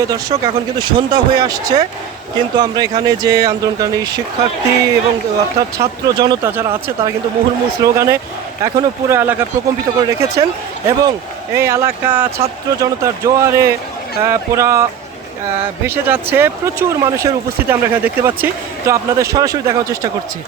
প্রিয় দর্শক, এখন কিন্তু সন্ধ্যা হয়ে আসছে, কিন্তু আমরা এখানে যে আন্দোলনকারী শিক্ষার্থী এবং অর্থাৎ ছাত্র জনতা যারা আছে তারা কিন্তু মুহুর্মুহু স্লোগানে এখনও পুরো এলাকা প্রকম্পিত করে রেখেছেন এবং এই এলাকা ছাত্র জনতার জোয়ারে পুরা ভেসে যাচ্ছে। প্রচুর মানুষের উপস্থিতি আমরা এখানে দেখতে পাচ্ছি, তো আপনাদের সরাসরি দেখার চেষ্টা করছি।